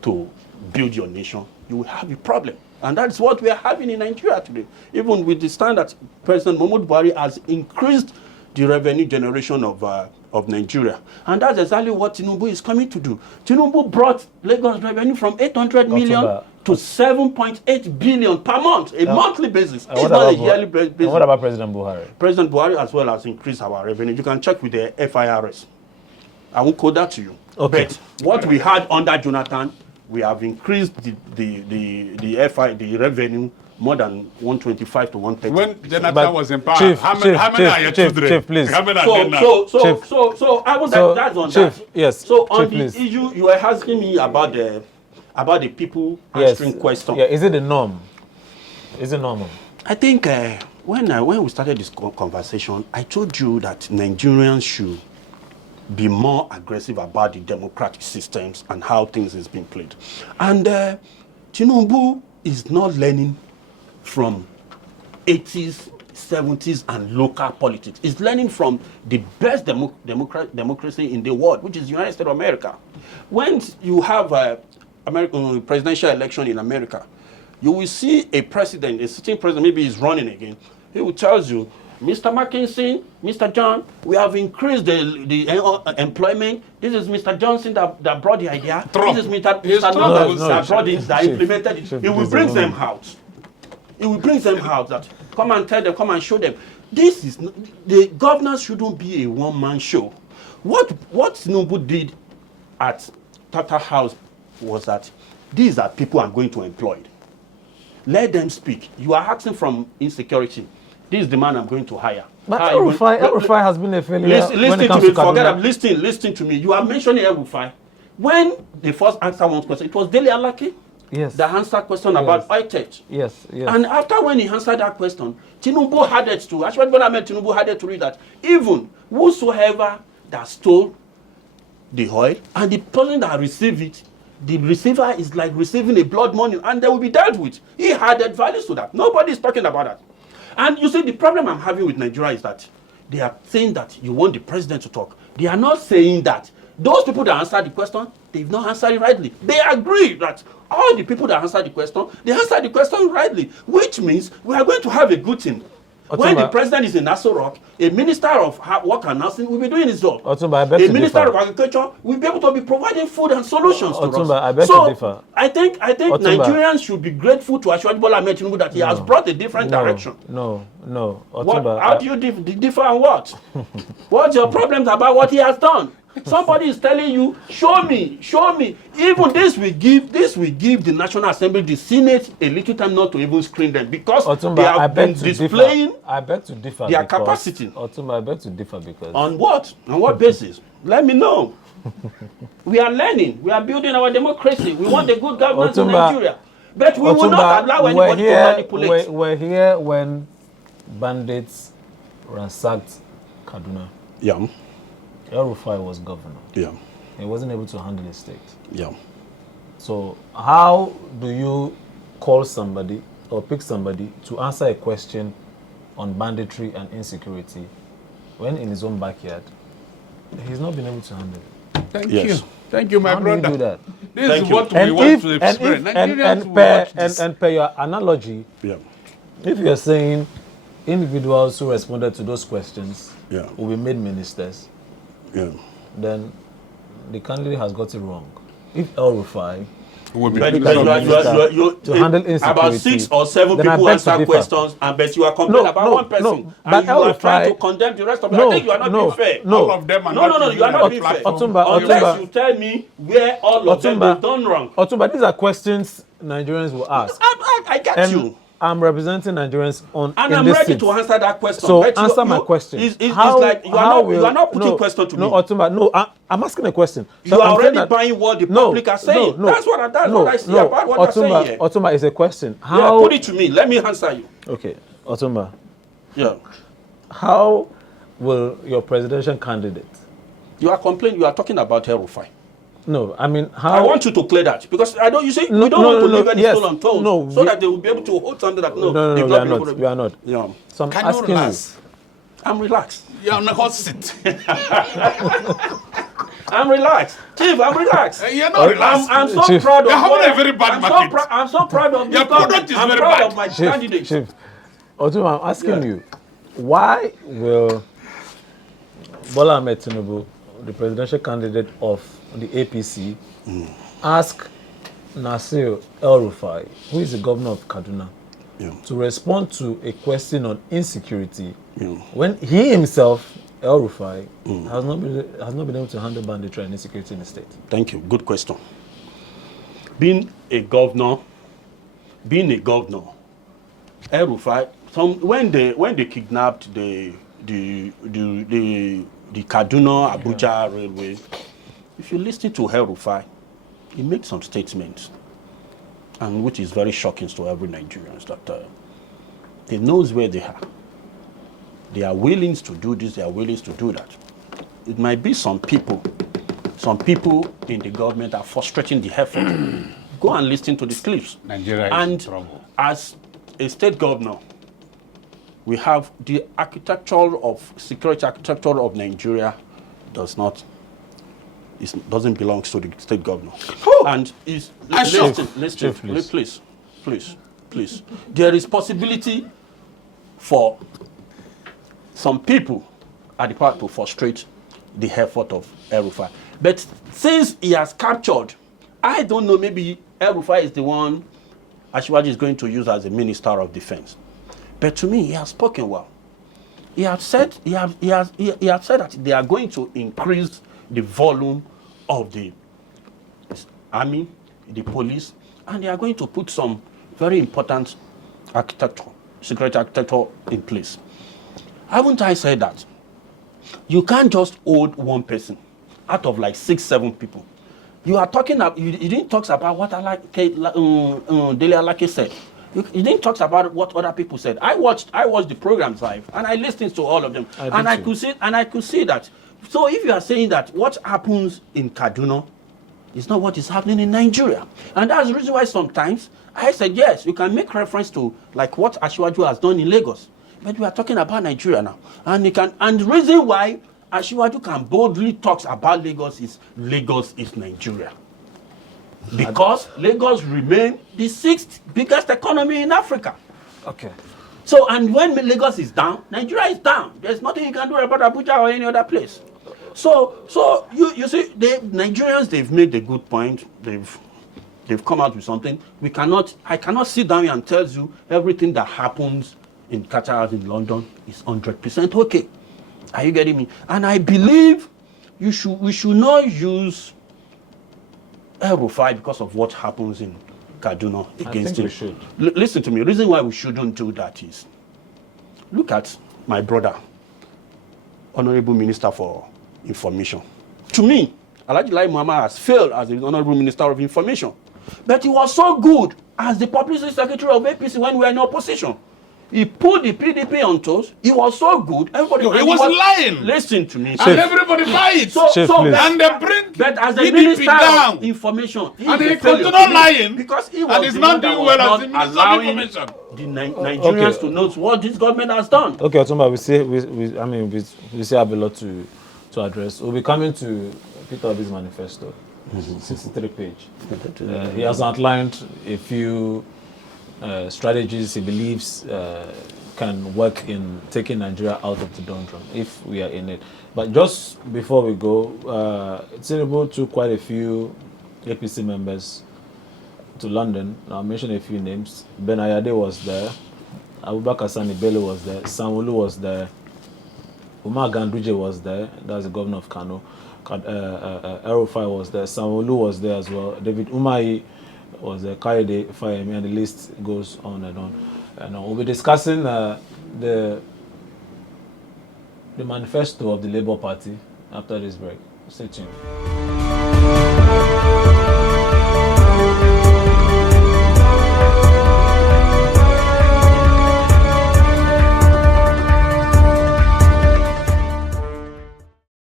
to build your nation, you will have a problem. And that's what we are having in Nigeria today. Even with the standard, President Muhammadu Buhari has increased the revenue generation of Nigeria. And that's exactly what Tinubu is coming to do. Tinubu brought Lagos revenue from 800 million to 7.8 billion per month, a monthly basis. It's not a yearly basis. And what about President Buhari? President Buhari as well has increased our revenue. You can check with the FIRS. I won't quote that to you. Okay. But what we had under Jonathan, we have increased the revenue more than 125 to 130. When Jonathan was in power, Chief, how many are your children? Chief, please. How many are there now? So I was that's on Chief, that. yes. So on Chief, the please. issue, you were asking me about the people answering questions. Yeah, is it the norm? Is it normal? I think when we started this conversation, I told you that Nigerians should be more aggressive about the democratic systems and how things is being played. And Tinubu is not learning from 80s, 70s, and local politics. It's learning from the best democracy in the world, which is the United States of America. When you have American presidential election in America, you will see a president, a sitting president, maybe he's running again. He will tell you, Mr. Mackinson, Mr. John, we have increased the employment. This is Mr. Johnson that brought the idea. Trump. This is Mr. Trump that brought it, that implemented it. He will bring them out. It will bring them out that come and tell them, come and show them. This is the governance shouldn't be a one-man show. What Tinubu did at Tata House was that these are people I'm going to employ. Let them speak. You are asking from insecurity. This is the man I'm going to hire. But El-Rufai has been a failure. Listen to me. Forget about listen to me. You are mentioning El-Rufai. When they first answered one question, it was Dele Alaki. Yes. That answered question about oil theft. Yes. And after when he answered that question, Tinubu had it to. Actually, when I met Tinubu, had it to read that even whosoever that stole the oil and the person that received it, the receiver is like receiving a blood money, and they will be dealt with. He added values to that. Nobody is talking about that. And you see, the problem I'm having with Nigeria is that they are saying that you want the president to talk. They are not saying that those people that answered the question, they've not answered it rightly. They agree that all the people that answered the question, they answered the question rightly, which means we are going to have a good thing. When the president is in Nassau Rock, a minister of work and housing will be doing his job. A minister of agriculture will be able to be providing food and solutions to us. I think Nigerians should be grateful to Ashwadi Bola Ahmed Tinubu that he has brought a different direction. No. How do you differ on what? What's your problems about what he has done? Somebody is telling you, show me. Even this will give the National Assembly, the Senate, a little time not to even screen them because they have been displaying their capacity. Otumba, I beg to differ because... On what? On what basis? Let me know. We are learning. We are building our democracy. We want a good governance in Nigeria. But we will not allow anybody to manipulate. We're here when bandits ransacked Kaduna. Yeah. El-Rufai was governor. Yeah. He wasn't able to handle the state. Yeah. So how do you call somebody or pick somebody to answer a question on banditry and insecurity when in his own backyard he's not been able to handle it? Thank you, my brother. How do you do that? This is what we want to experience. And per your analogy, if you're saying individuals who responded to those questions will be made ministers, then the candidate has got it wrong. If El-Rufai to handle insecurity, about 6 or 7 people answer questions, and but you are complaining about one person, and you are trying to condemn the rest of them. I think you are not being fair. All of them are No, you are not being fair. Unless you tell me where all of them have done wrong. Otumba, these are questions Nigerians will ask. I get you. I'm representing Nigerians and I'm ready to answer that question. So answer my question. It's like you are not putting question to me. No, Otumba, no, I'm asking a question. So you are already buying what the public are saying. That's what I see about what they're saying here. Otumba is a question. How? Yeah, put it to me. Let me answer you. Okay, Otumba. Yeah. How will your presidential candidate? You are complaining. You are talking about El-Rufai. No, I mean how. I want you to clear that because I don't. You say we don't want to leave any stone unturned, so that they will be able to hold something that we are not. Yeah. So I'm asking you. I'm relaxed. You're on the hot seat. I'm relaxed, Chief. I'm relaxed. You're not relaxed. I'm so Chief. Proud of. You're having a very bad market. I'm so proud of your product. I'm very proud bad. of my candidate. Chief, Otumba, I'm asking you, why will Bola Ahmed Tinubu, the presidential candidate of the APC, ask Nasir El-Rufai, who is the governor of Kaduna, to respond to a question on insecurity when he himself, El-Rufai, has not been able to handle banditry and insecurity in the state? Thank you. Good question. Being a governor, El-Rufai, when they kidnapped the Kaduna Abuja railway, if you listen to El-Rufai, he made some statements, and which is very shocking to every Nigerian, that he knows where they are. They are willing to do this, they are willing to do that. It might be some people in the government are frustrating the effort. Go and listen to the clips. Nigeria is in trouble. As a state governor, we have the security architecture of Nigeria doesn't belong to the state governor. And listen, please. There is possibility for some people at the park to frustrate the effort of El-Rufai. But since he has captured, I don't know, maybe El-Rufai is the one Asiwaju is going to use as a minister of defense. But to me, he has spoken well. He has said that they are going to increase the volume of the army, the police, and they are going to put some very important security architecture in place. Haven't I said that? You can't just hold one person out of like 6, 7 people. You are talking about, you didn't talk about what Dele Alake said. You didn't talk about what other people said. I watched the programs live and I listened to all of them, I could see that. So if you are saying that what happens in Kaduna is not what is happening in Nigeria, and that's the reason why sometimes I said yes, you can make reference to like what Asiwaju has done in Lagos, but we are talking about Nigeria now, and the reason why Asiwaju can boldly talk about Lagos is Nigeria. Because Lagos remains the 6th biggest economy in Africa. Okay. So, and when Lagos is down, Nigeria is down. There's nothing you can do about Abuja or any other place. So you see, Nigerians, they've made a good point. They've come out with something. I cannot sit down here and tell you everything that happens in Qatar, in London, is 100% okay. Are you getting me? And I believe we should not use El-Rufai because of what happens in Kaduna against him. We should. Listen to me. The reason why we shouldn't do that is, look at my brother, Honorable Minister for Information. To me, Alhaji Lai Muhammad has failed as the Honorable Minister of Information. But he was so good as the Publicity Secretary of APC when we were in opposition. He put the PDP on toes. He was so good. Everybody he was lying. Listen to me. And everybody buy it. And they bring but as the PDP Minister down. of Information, And he continued lying. Because he was and he's not doing well as the Minister of Information. The Nigerians to know what this government has done. Okay, Otumba, we still have a lot to address. We'll be coming to Peter Obi's manifesto, 63 page. He has outlined a few strategies he believes can work in taking Nigeria out of the doldrum if we are in it. But just before we go, Tinubu took quite a few APC members to London. I'll mention a few names. Ben Ayade was there. Abubakar Sani Bello was there. Sanwo-Olu was there. Umar Ganduje was there. That's the governor of Kano. El-Rufai was there. Sanwo-Olu was there as well. David Umahi was there. Kayode Fayemi, and the list goes on and on. And we'll be discussing the manifesto of the Labour Party after this break. Stay tuned.